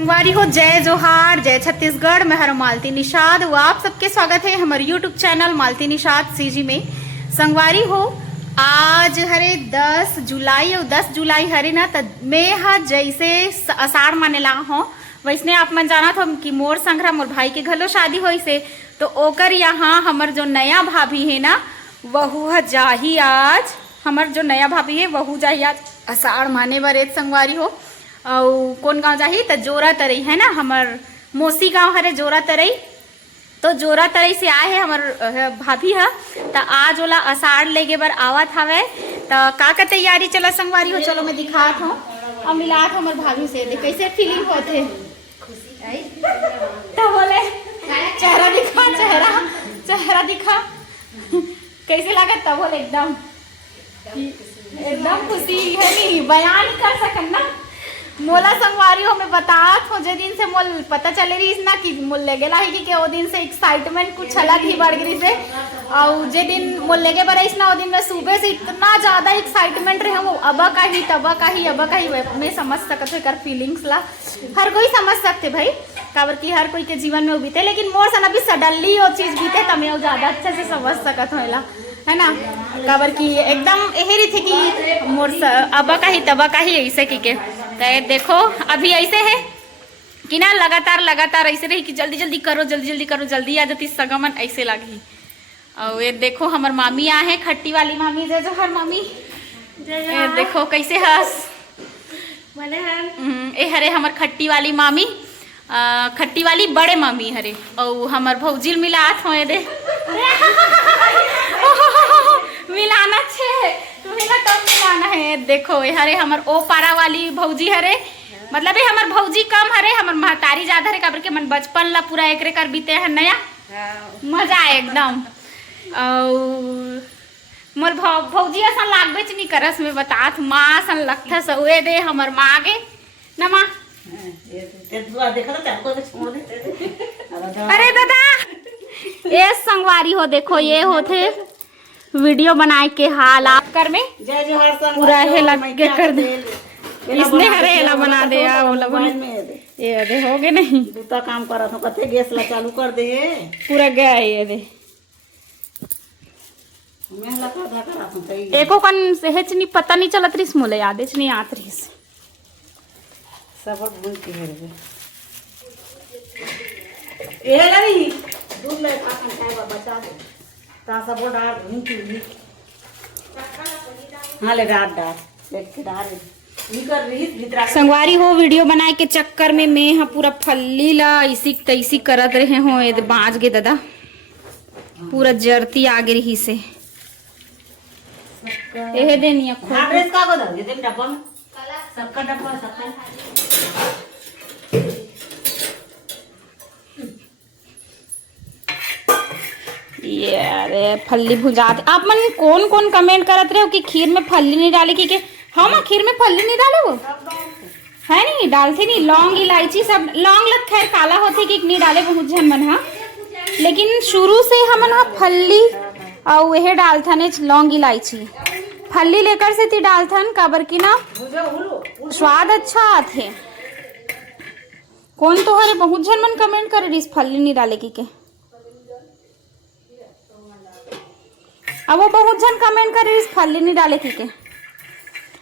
संगवारी हो, जय जोहार, जय छत्तीसगढ़। मैं हर मालती निषाद वो आप सबके स्वागत है हमारे यूट्यूब चैनल मालती निषाद सीजी में। संगवारी हो, आज हरे 10 जुलाई और 10 जुलाई हरे ना त मैं हा जैसे अषाढ़ माने ला हो वैसने आप मन जाना था कि मोर संग्रह मोर भाई के घलो शादी होई से तो ओकर यहाँ हमर जो नया भाभी है ना वहू जाही आज। हमर जो नया भाभी है वहू जाही आज अषाढ़ माने बर। एक संगवारी हो और कौन गांव जाही तो जोरा तरई है ना, हमर मोसी गांव हरे जोरा तरई। तो जोरा तरई से आए है हमर भाभी है तो आज ओला अषाढ़ लेगे बर आवत हवे। तो का तैयारी चला संगवारी हो, चलो मैं दिखात हूँ और मिलात हमर भाभी से देख कैसे फीलिंग होते। तो बोले चेहरा दिखा, चेहरा दिखा कैसे लागत। तब बोले एकदम खुशी है, नहीं बयान कर सकन ना। मोला संगवारी हो मैं बतात हो जे दिन से मोल पता चले रही ना कि मोल ले गेला है कि वो दिन से एक्साइटमेंट कुछ अलग ही बढ़ गई से। और जे दिन मोल लेगे बरस ना वो दिन में सुबह से इतना ज्यादा एक्साइटमेंट रहे वो अब का ही मैं समझ सकते हो कर फीलिंग्स ला। हर कोई समझ सकते भाई काबर की हर कोई के जीवन में वो बीते, लेकिन मोर सन अभी सडनली वो चीज बीते तब मैं ज्यादा अच्छे से समझ सकत हो है ना। काबर की एकदम यही रही थी कि मोर अब का ही ऐसे की के तो देखो अभी ऐसे है कि ना लगातार ऐसे रही कि जल्दी करो जल्दी आ जाती सगमन ऐसे लगी। और ये देखो हमार मामी आ है, खट्टी वाली मामी, जय जोहार मामी। ये देखो कैसे हंस ए हरे हमर खट्टी वाली मामी, खट्टी वाली बड़े मामी हरे। और हमार भौजिल मिलात हो दे मिलाना छे तुम्हें ना कम मिलाना है। देखो ये हरे हमर ओ पारा वाली भौजी हरे, मतलब ये हमर भौजी कम हरे, हमर महतारी ज्यादा हरे काबर के मन बचपन ला पूरा एकरे कर बीते है नया मजा है एकदम। और मोर भौजी असन लागबेच नहीं करस, मैं बतात माँ असन लगथा सउए दे हमर माँ आगे ना माँ। अरे दादा ये संगवारी हो देखो ये होते वीडियो बनाए के हाल आप कर में पूरा हेला के कर दे इसने हरे हेला बना दे या ओला ये दे हो गए नहीं दूसरा काम करा था कते गैस ला चालू कर दे पूरा गया ये दे मैं ला करा था एको कन सेहच नहीं पता नहीं चलत रिस मोले यादेच नहीं आत रिस सब भूल के रे ए नहीं दूध ले का खाए बचा दे ता सब डाल भून की हां ले डाल देख के डाल नी कर रही भीतर। संगवारी हो वीडियो बनाए के चक्कर में मैं हां पूरा फल्ली ला ऐसी तैसी करत रहे हो ये बाज गे दादा पूरा जरती आगे रही से एहे देनिया खो एड्रेस का को दे दे डब्बा में सबका डब्बा सबका ये अरे फल्ली भुजात। आप मन कौन कमेंट करत रहे हो कि खीर में फल्ली नहीं डाले की के हाँ माँ खीर में फल्ली नहीं डाले वो है नहीं डालते नहीं, लौंग इलायची सब लौंग लग खैर काला होते कि नहीं डाले बहुत जन मन हाँ, लेकिन शुरू से हमन हाँ फल्ली और वह डालथन लौंग इलायची फल्ली लेकर से ती डालथन काबर की ना स्वाद अच्छा आथे। कौन तो हरे बहुत जन मन कमेंट करे इस फल्ली नहीं डाले की के अब वो बहुत जन कमेंट करे इस फल्ली नहीं डाले की के।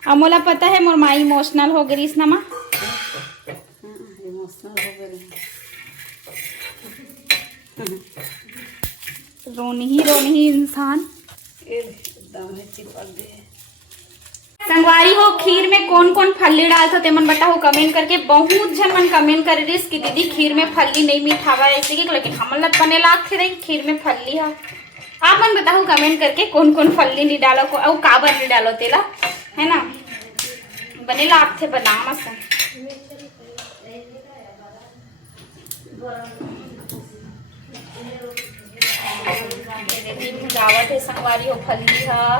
अब मोला पता है मोर माई इमोशनल हो गई इस ना माँ इमोशनल हो गई रोनी ही इंसान एकदम चिपक गए। संगवारी हो खीर में कौन फल्ली डालते ते मन बताओ कमेंट करके। बहुत जन मन कमेंट करे रिस कि दीदी खीर में फल्ली नहीं मीठावा ऐसे की, लेकिन हमन लग बने लाग थे रही खीर में फल्ली है। आप मन बताओ कमेंट करके कौन फल्ली नहीं डालो और काबर नहीं डालो तेला है ना बने लाग थे बना मस भुजावत है संगवारी हो फल्ली है।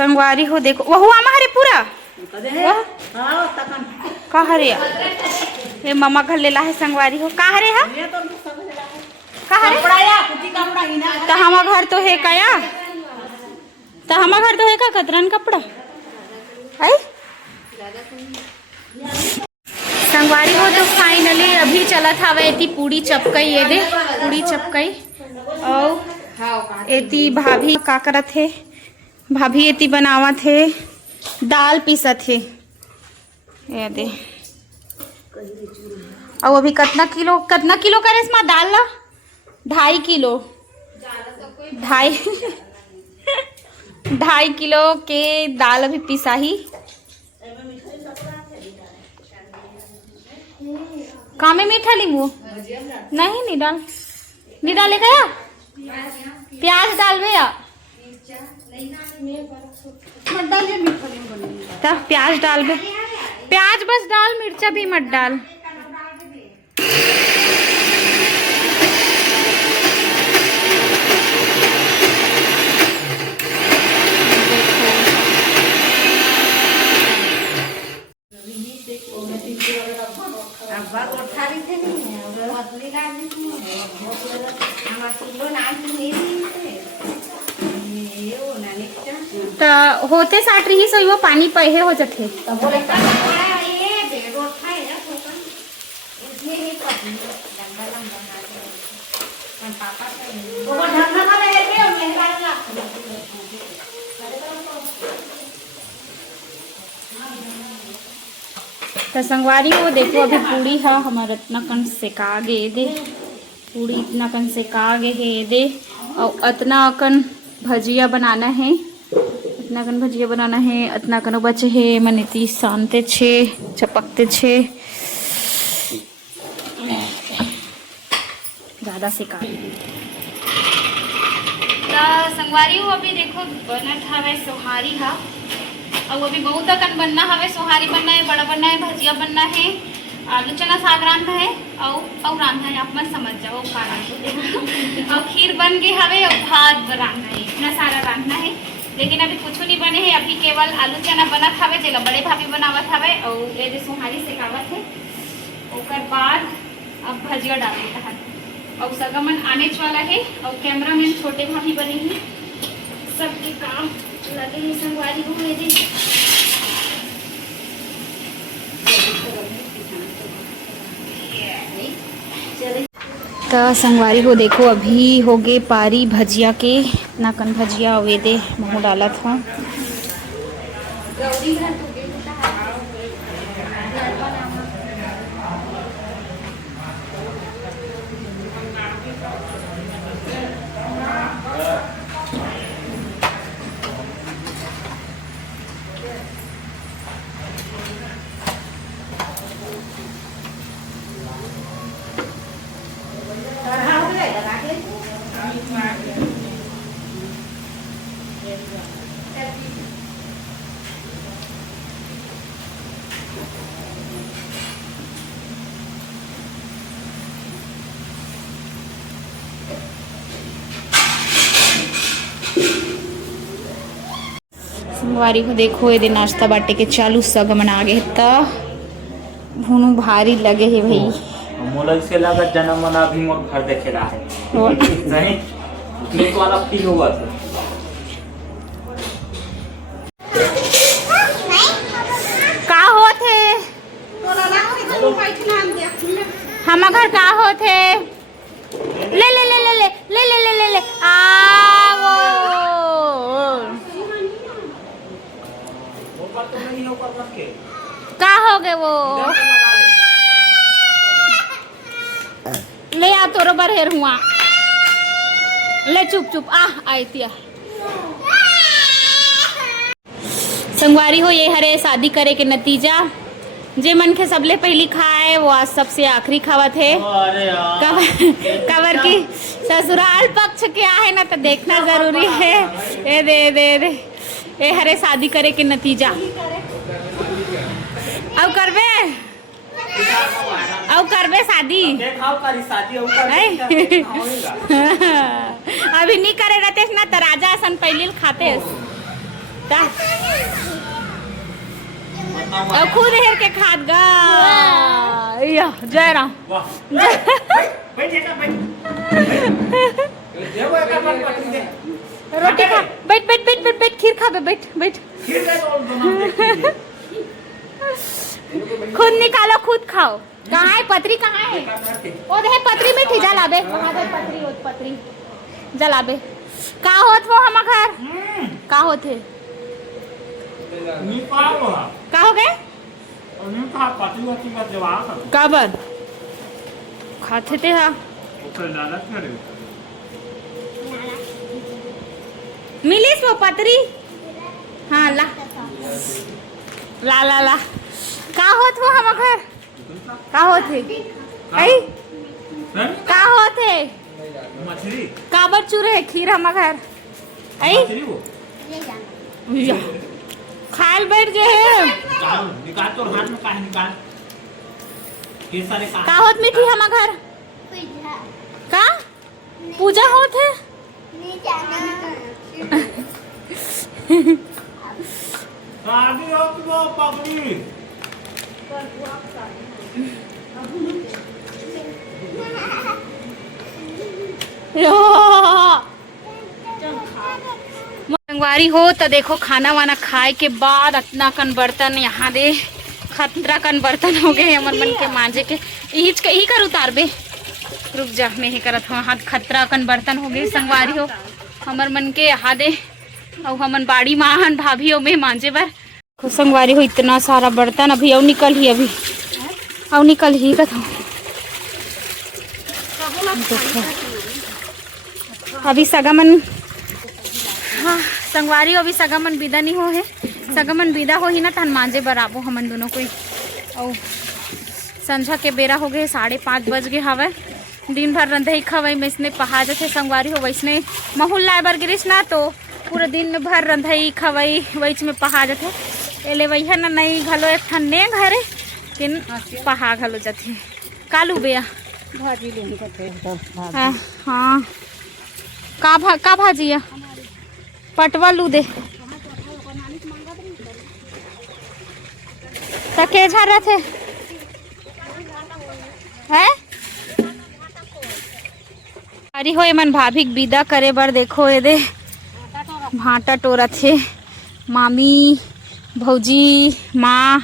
संगवारी हो देखो वह आमा हरे पूरा का हरे ये मम्मा घर लेला है संगवारी हो का हरे हा का हरे तो हमार घर तो है काया तो हमार घर तो है का कतरन कपड़ा है संगवारी हो तो फाइनली अभी चला था वैती पूड़ी चपकई ये दे पूड़ी चपकई और एती भाभी का करत थे भाभी एती बनावा थे दाल पीसा थे ये दे और अभी कितना किलो करे इसमें दाल ला 2.5 किलो 2.5 किलो के दाल अभी पिसा ही का में मीठा लींबू नहीं डाले गया प्याज डालवे या तब प्याज डालवे प्याज बस डाल मिर्चा भी मत डाल तो होते साट रही सही वो पानी पहे हो जाते तो संगवारी वो देखो अभी पूड़ी है हमारा इतना कन सेका गे दे पूड़ी इतना कन सेका गे है दे और इतना कन भजिया बनाना है इतना कन भजिया बनाना है इतना कन बचे है मैंने 30 शानते छे चपकते छे ज़्यादा सेका तो संगवारी हो अभी देखो बनत हवे सोहारी हा और अभी बहुत कन बनना हवे सोहारी बनना है बड़ा बनना है भजिया बनना है आलू चना साग रांधा है और रांधा है आप मत समझ जाओ का और खीर बन गई हवे और भात रांधा है इतना सारा रांधना है लेकिन अभी कुछ नहीं बने है अभी केवल आलू चना बनत हवे जेला बड़े भाभी बनावत हवे और ये जो सोहारी सेकावत है ओकर बाद अब भजिया डाले है और सगमन आने वाला है और कैमरामैन छोटे भाभी बने हैं सबके काम लगे हैं संगवारी को दे तो संगवारी को देखो अभी हो गए पारी भजिया के इतना कन भजिया वे दे मुँह डाला था संगवारी को देखो ये नाश्ता बाटे के चालू सगमन आगे त भुनु भारी लगे है भाई मोला से लगा जन्म मना भी मोर घर देखे रहा है नहीं उतने वाला फील हुआ था का होते हम घर का होते ले ले ले ले ले ले ले ले ले ले आओ का हो गए वो ले आ तोरो बरहेर हुआ ले चुप चुप आई तिया संगवारी हो ये हरे शादी करे के नतीजा जे मन के सबले पहली खाए वो आज सबसे आखिरी खावत है कबर की ससुराल पक्ष क्या है ना तो देखना जरूरी है ए दे दे दे ए हरे शादी करे के नतीजा अब करबे शादी अभी नहीं करे रहते ना तो राजा सन पहले खाते अब खुद हेर के खाद गा या जय राम वाह बैठिएगा रोटी खा बैठ बैठ बैठ बैठ बैठ खीर खा बे बैठ बैठ खीर का तो दोनों खुद निकालो खुद खाओ कहाँ है पतरी कहाँ है वो दे पतरी में ठीक जला बे वहाँ दे पतरी वो पतरी जला बे का होत वो हम घर का होते का हो गए काबर खाते थे हाँ मिलीस वो पतरी हाँ ला ला ला ला का होत वो हम घर का होते आई का होते मछली काबर चूरे है खीर हम घर आई खाल बैठ जे है निकाल तो हाथ में का निकाल ये सारे का होत मीठी हम घर का पूजा होत है शादी हो कि वो पगड़ी मंगवारी हो तो देखो खाना वाना खाए के बाद अपना कन बर्तन यहाँ दे खतरा कन बर्तन हो गए हमर मन के मांजे के यही कर उतार बे रुक जा मैं ही करत हूँ हाथ खतरा कन बर्तन हो गए संगवारी हो हमर मन के यहाँ दे और हमन बाड़ी माहन भाभी में मांजे बर संगवारी हो इतना सारा बर्तन अभी और निकल ही कथा अभी सगामन हाँ संगवारी अभी सगामन विदा नहीं हो है सगामन विदा हो ही ना तहन मांजे बराबो हमन दोनों कोई और संझा के बेरा हो गए 5:30 बज गए हवे दिन भर रंधई खवई में इसने पहा जाते संगवारी हो वैसने महूल लाए बर गिरिस ना तो पूरा दिन में भर रंधई खवई वैच में पहा जाते एले वही ना नहीं घलो एक ठन ने घरे किन पहा घलो जाते कालू बेया भाजी लेंगे हाँ का भाजिया पटवा लू दे के झा थे है अरे हो मन भाभी विदा करे बर देखो ये दे भाटा टोरा थे मामी भौजी माँ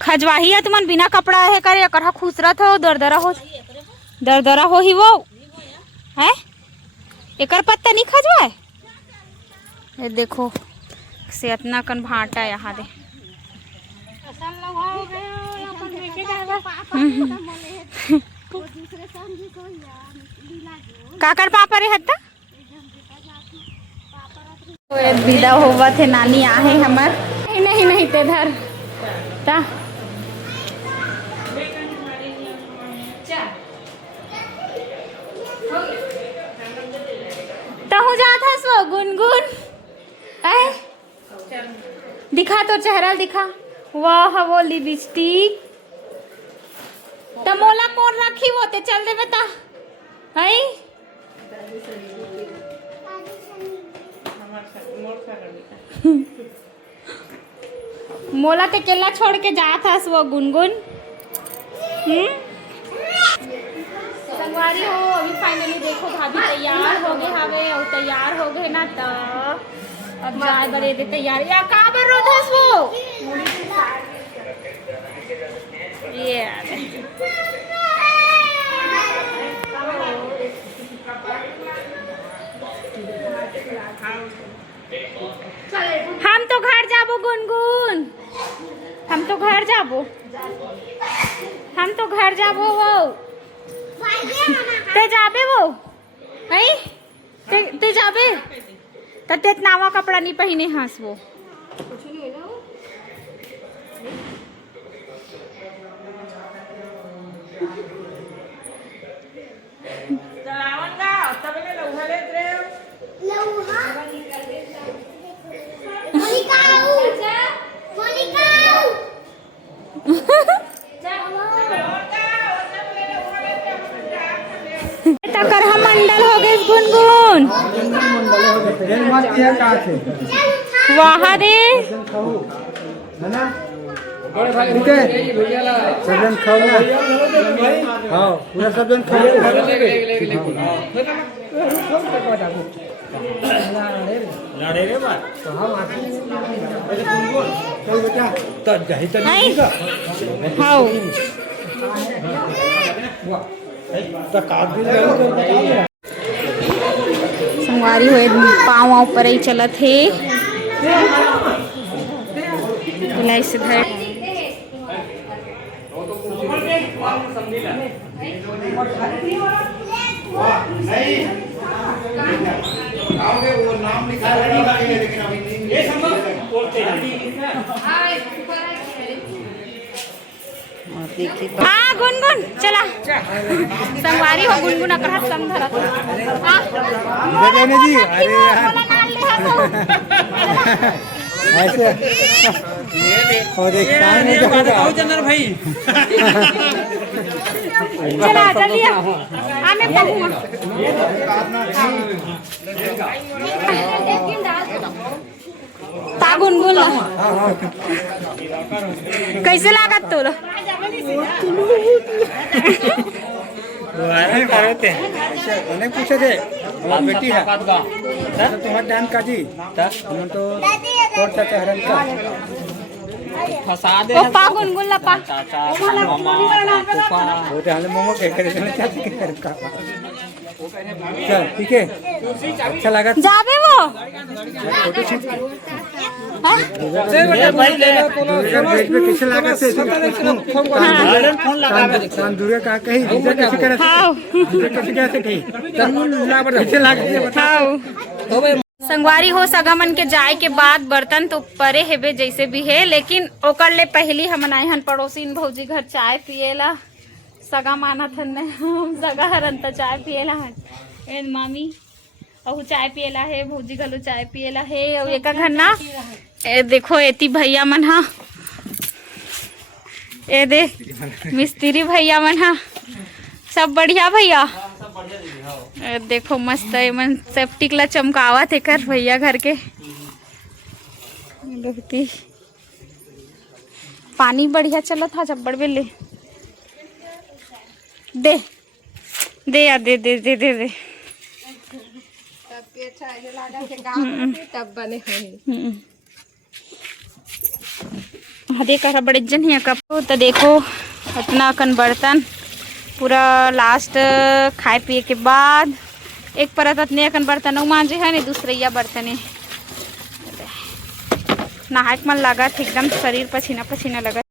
खजवाही है तुमन बिना कपड़ा है करे कर खुसरत हो दरदरा हो ही वो है एकर पत्ता नहीं खजवाए ये देखो सेतना कन भाटा यहाँ दे काकर पापा रे हत्ता विदा होवा थे नानी आहे हमर नहीं ते धर ता तहु जात हस वो गुनगुन दिखा तो चेहरा दिखा वाह वो लिपस्टिक तमोला कौन रखी वो ते चल दे बता है मोला के केला छोड़ के जात हस वो गुनगुन संगवारी हो अभी फाइनली देखो भाभी तैयार हो गए हवे और तैयार हो गए ना तो अब जाए बड़े दे तैयार या का बर रोधस वो ये हम तो घर जाबो गुनगुन हम तो घर जाबो वो ते जाबे वो है ते जाबे ते नावा कपड़ा नहीं पहने हंस वो तकर हम मंडल हो गए गुनगुन वाह रे ठीक है सब जन खाओ ना हाँ पूरा सब जन खाओ लड़े रे बात चल बेटा तो जाहि तो नहीं हाउ तो काट भी संगवारी होए पाँव वाँव पर ही चलत है इलाही से धर हाँ गुनगुन चला संगवारी हो गुनगुन कर संग धरत बजाने जी अरे यार ऐसे और एक सामने बताओ जनर भाई चला चलिए हमें पहुँच ता गुनगुन ला कैसे लागत तो उन्हें पूछे थे वो बेटी है तो तुम्हारा डांस का जी हम तो तोड़ चाचा हरन का फसा दे ओ पा गुनगुन ला पा चाचा मामा फूफा वो तो हाल मोमो के करे चले चाची के कर का चल ठीक है अच्छा लगा जाबे वो फोटो खींच के हाँ? भाई ले भेज में कैसे लगा से फोन लगा तंदूरी का कहीं विजय कैसे करे हाँ विजय कैसे करे कहीं कैसे लगा हाँ संगवारी हो सगमन के जाए के बाद बर्तन तो परे हेबे जैसे भी है, लेकिन ओकर ले पहली हम आए हन पड़ोसिन भौजी घर चाय पिएला सगा माना थन ने हम सगा हरन त चाय पिएला हन ए मामी अहू चाय पिएला है भौजी घलो चाय पिएला है और एका घर ना ए देखो एती भैया मन हा ए दे मिस्त्री भैया मन हा सब बढ़िया भैया देखो मस्त है मन सेफ्टिक ला चमकावत है कर भैया घर के बहुती पानी बढ़िया चलो था जब बड़बे ले दे दे यार दे दे दे दे दे तब बने हदे कर बड़े जन है कप तो देखो अपना कन बर्तन पूरा लास्ट खाए पिए के बाद एक परत अपने अकन बर्तन मांजे है नहीं दूसरैया बर्तने नहाए मन लगा एकदम शरीर पसीना पसीना लगा